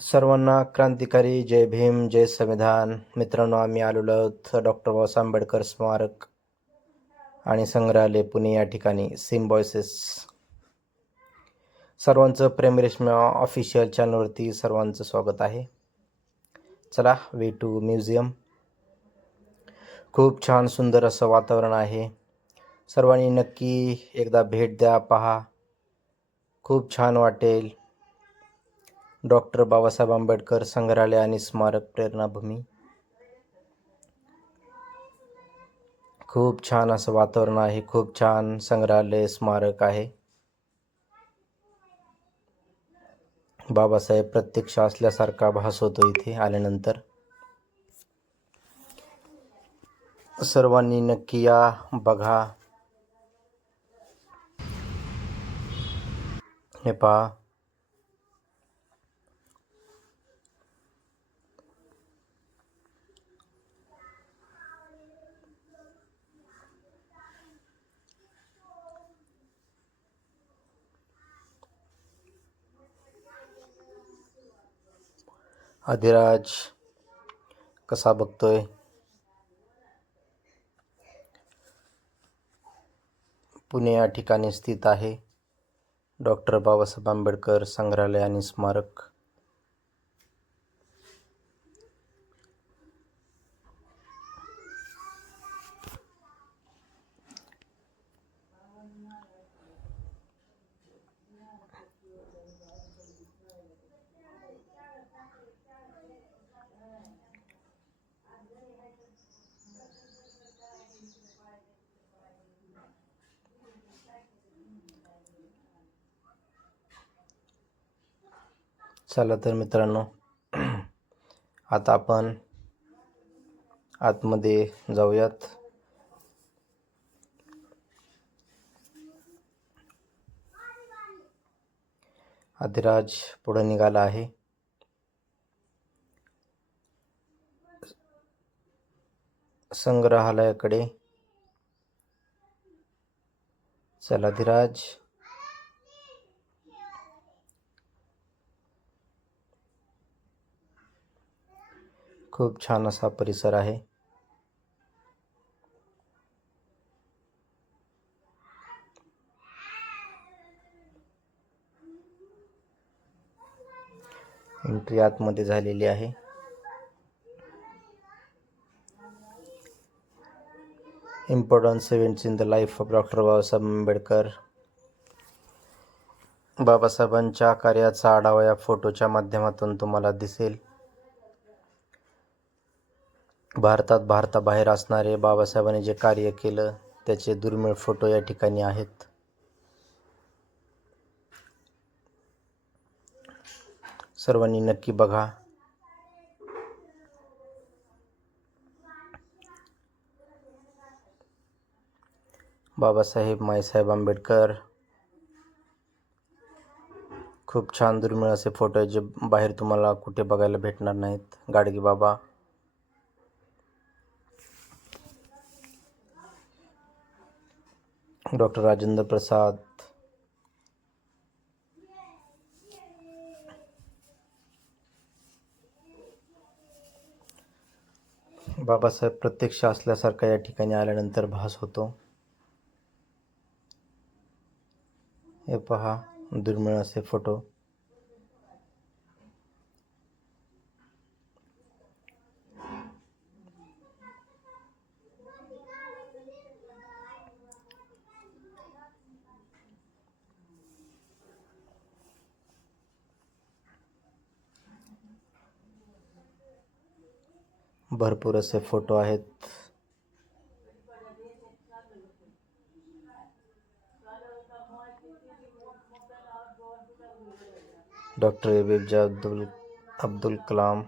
सर्वांना क्रांतिकारी जय भीम जय संविधान. मित्रांनो आम्ही आलेलो आहोत डॉक्टर बाबासाहेब आंबेडकर स्मारक आणि संग्रहालय पुणे या ठिकाणी सिम्बॉयसेस सर्वांचं प्रेम रेशमा ऑफिशियल चॅनलवरती सर्वांचं स्वागत आहे. चला वे टू म्युझियम खूप छान सुंदर असं वातावरण आहे. सर्वांनी नक्की एकदा भेट द्या पहा. खूप छान वाटेल. डॉक्टर बाबासाहेब आंबेडकर संग्रहालय आणि स्मारक प्रेरणाभूमी. खूप छान असं वातावरण आहे. खूप छान संग्रहालय स्मारक आहे. बाबासाहेब प्रत्यक्ष असल्यासारखा भास होतो इथे आल्यानंतर. सर्वांनी नक्की या बघा. हे पहा. अधिराज कसा बघतोय? पुणे या ठिकाणी स्थित आहे. डॉक्टर बाबासाहेब आंबेडकर संग्रहालय आणि स्मारक. चला तर मित्रांनो आता आपण आतमध्ये जाऊयात. अधिराज पुढे निघाला आहे. संग्रहालयाकडे. चला धीराज खूप छान असा परिसर आहे. एंट्री आतमध्ये झालेली आहे. Importance events in the life of doctor Babasaheb Ambedkar. बाबासाहेबांच्या कार्याचा आढावा या फोटोच्या माध्यमातून तुम्हाला दिसेल. भारतात भारताबाहेर असणारे बाबासाहेबांनी जे कार्य केलं त्याचे दुर्मिळ फोटो या ठिकाणी आहेत. सर्वांनी नक्की बघा. बाबासाहेब माईसाहेब आंबेडकर. खूप छान दुर्मिळ असे फोटो आहेत जे बाहेर तुम्हाला कुठे बघायला भेटणार नाहीत. गाडगे बाबा. डॉक्टर राजेंद्र प्रसाद। बाबासाहेब प्रत्यक्ष असल्यासारखा या ठिकाणी आल्यानंतर भास होतो. हे पहा दुर्मिळ असे फोटो भरपूर असे फ़ोटो आहेत. डॉक्टर ए पी जे अब्दुल अब्दुल कलाम.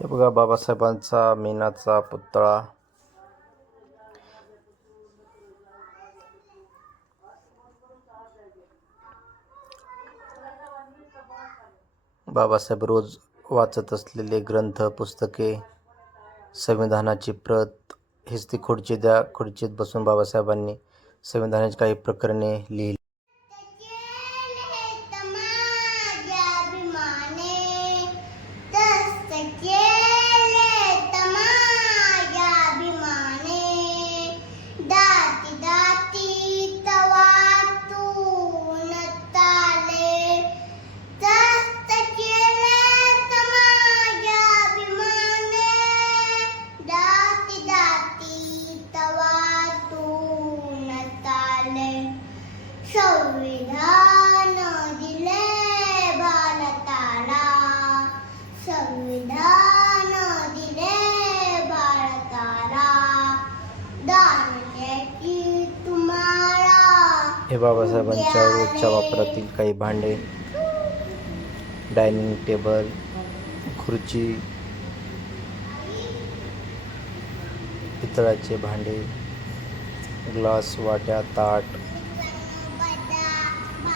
हे बघा, बाबासाहेबांचा, मेनाचा पुतळा. बाबासाहेब रोज वाचत असलेले ग्रंथ पुस्तके संविधानाची प्रत हेच ती खुर्ची त्या खुर्चीत बसून बाबासाहेबांनी संविधानाची काही प्रकरणे लिहिली. हे बाबासाहेबांच्या रोजच्या वापरातील काही भांडे डायनिंग टेबल खुर्ची पितळाचे भांडे ग्लास वाट्या ताट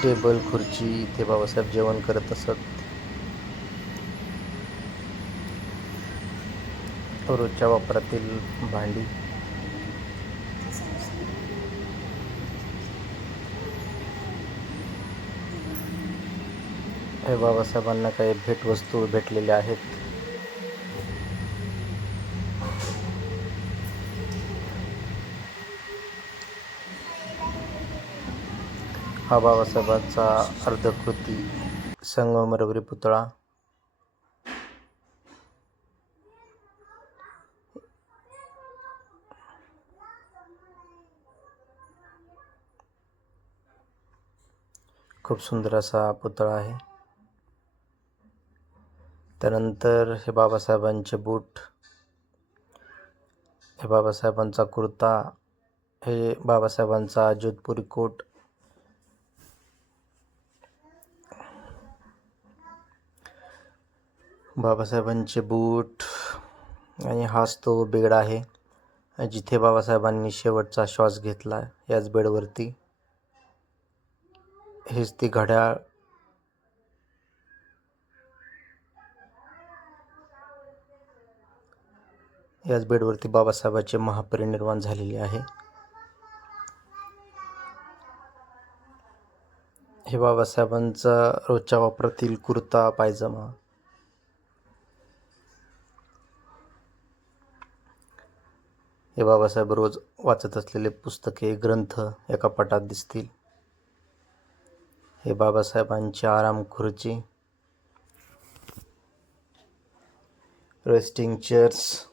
टेबल खुर्ची इथे बाबासाहेब जेवण करत असत. रोजच्या वापरातील भांडी हे बाबासाहेबांना काही भेटवस्तू भेटलेल्या आहेत. हा बाबासाहेबांचा अर्धकृती संगमरवरी पुतळा. खूप सुंदर असा पुतळा आहे. त्यानंतर हे बाबासाहेबांचे बूट हे बाबासाहेबांचा कुर्ता हे बाबासाहेबांचा जोधपुरी कोट बाबासाहेबांचे बूट आणि हाच तो बेड आहे. जिथे बाबासाहेबांनी शेवटचा श्वास घेतला याच बेडवरती हेच ती घड्याळ याच बेडवरती बाबासाहेबांचे महापरिनिर्वाण झालेले आहे. हे बाबासाहेबांचा रोजच्या वापरातील कुर्ता पायजमा हे बाबासाहेब रोज वाचत असलेले पुस्तके ग्रंथ एका पटात दिसतील. हे बाबासाहेबांची आराम खुर्ची रेस्टिंग चेअर्स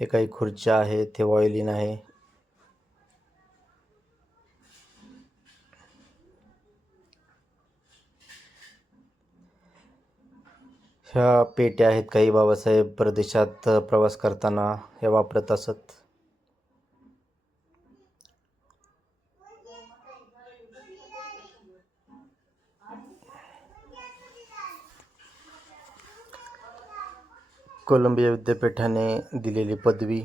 हे काही खुर्च्या आहेत हे वॉयलिन आहे. ह्या पेट्या आहेत काही बाबासाहेब परदेशात प्रवास करताना हे वापरत असत. कोलंबिया विद्यापीठाने दिलेली पदवी.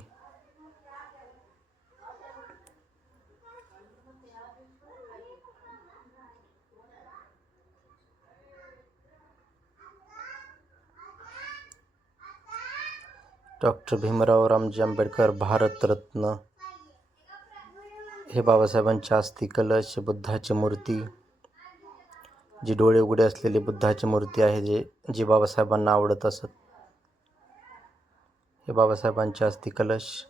डॉक्टर भीमराव रामजी आंबेडकर भारतरत्न हे बाबासाहेबांच्या अस्थि कलश बुद्धाची मूर्ती. जी डोळे उघडे असलेली बुद्धाची मूर्ती आहे जे जी बाबासाहेबांना आवडत असत. हे बाबासाहेबांचे अस्थि कलश.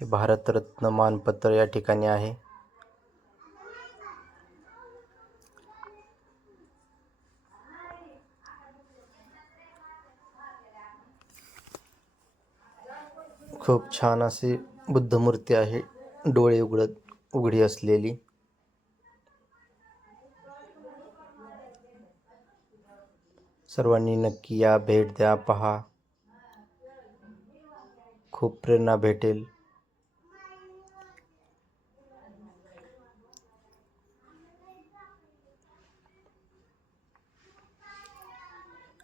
हे भारतरत्न मानपत्र या ठिकाणी आहे. खूप छान अशी बुद्धमूर्ती आहे. डोळे उघडत उघडी असलेली. सर्वांनी नक्की या भेट द्या पहा. खूप प्रेरणा भेटेल.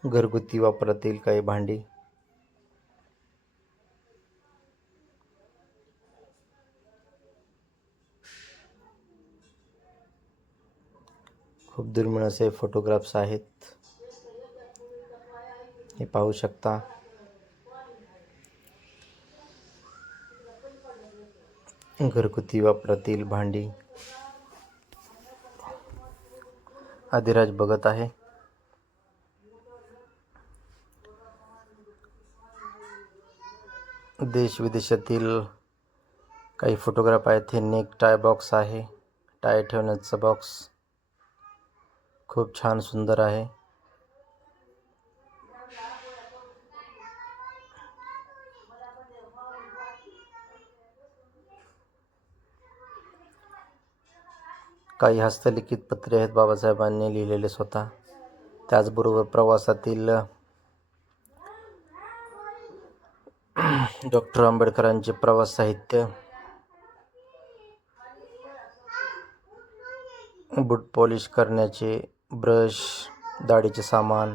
घरगुती वापरातील काही भांडी. खूप दुर्मिळ असे फोटोग्राफ्स आहेत. हे पाहू शकता। घरगुती वापरातील भांडी आदिराज बघत आहे. देश विदेशातील काही फोटोग्राफ आहेत. हे नेक टाय बॉक्स आहे. टाय ठेवण्याचं बॉक्स खूप छान सुंदर आहे. काही हस्तलिखित पत्रे आहेत बाबासाहेबांनी लिहिलेले स्वतः. त्याचबरोबर प्रवासातील डॉक्टर आंबेडकरांचे प्रवास साहित्य बूट पॉलिश करण्याचे ब्रश दाढीचे सामान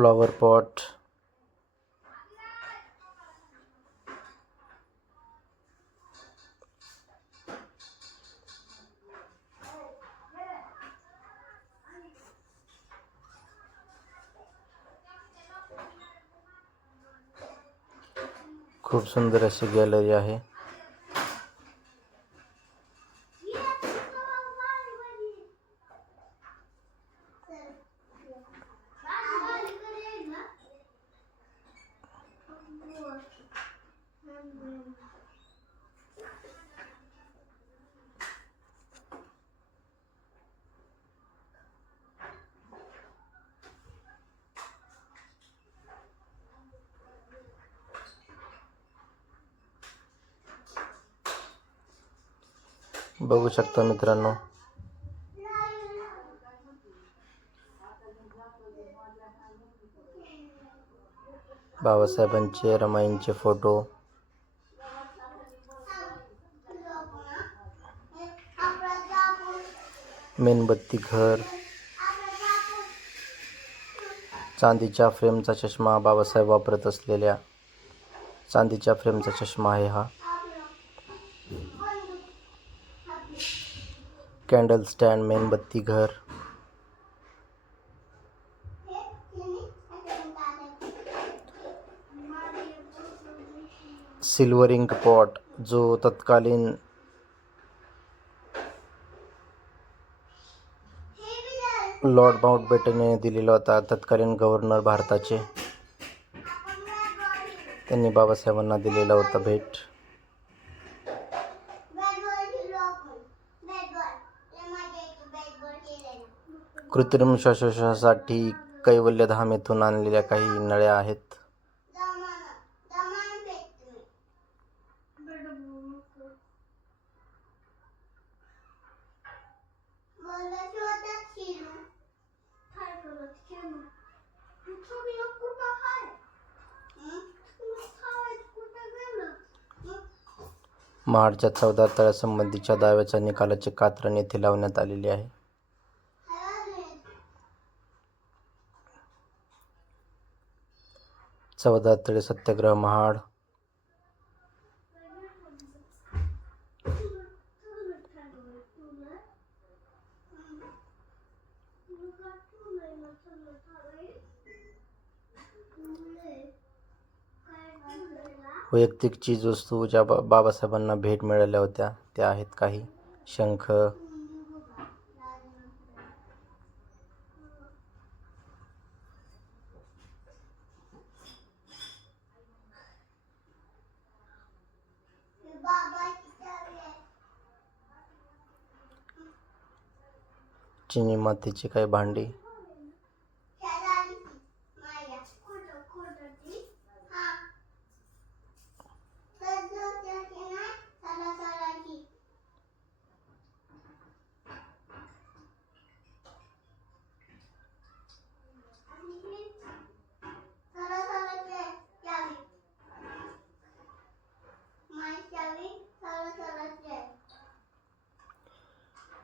फ्लॉवर पॉट खूप सुंदर अशी गॅलरी आहे. बघू शकता मित्रांनो. बाबासाहेबांचे रमाईंचे फोटो. मेणबत्ती घर. चांदीच्या फ्रेमचा चष्मा बाबासाहेब वापरत असलेल्या चांदीच्या फ्रेमचा चष्मा आहे हा. कॅन्डल स्टँड मेणबत्ती घर. सिल्वर इंक पॉट जो तत्कालीन लॉर्ड माउंटबेटन दिलेला होता तत्कालीन गव्हर्नर भारताचे. त्यांनी बाबासाहेबांना दिलेला होता भेट. कृत्रिम श्वासोच्छवासासाठी कैवल्यधाम येथून आणलेल्या काही नळ्या आहेत. महाडच्या चौदा तळ्यासंबंधीच्या दाव्याच्या निकालाचे कात्रण येथे लावण्यात आलेले आहे. चौदा तळे सत्याग्रह महाड. वैयक्तिक चीजवस्तू ज्या बा बाबासाहेबांना भेट मिळाल्या होत्या त्या आहेत काही. शंख चिनी मातीची काही भांडी?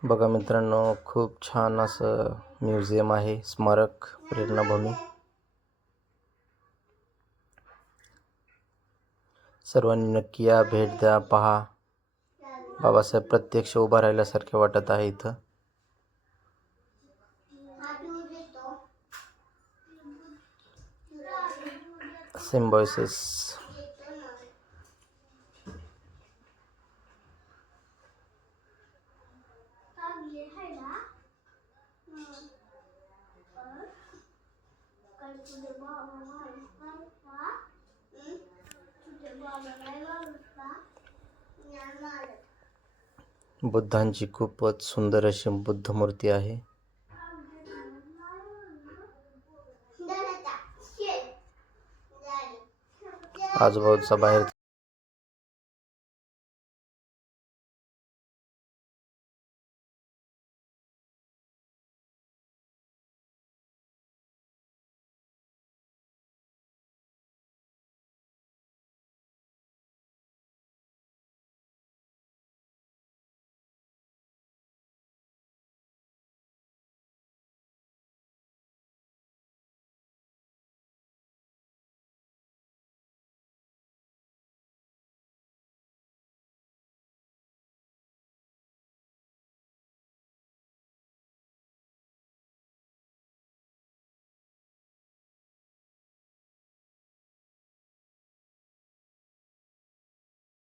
बघा मित्रांनो खूप छान असं म्युझियम आहे स्मारक प्रेरणाभूमी. सर्वांनी नक्की या भेट द्या पहा. बाबासाहेब प्रत्यक्ष उभा राहिल्यासारखे वाटत आहे इथं. सिम्बॉयसिस बुद्धांची खूपच सुंदर अशी बुद्ध मूर्ती आहे. आजूबाजूचा बाहेर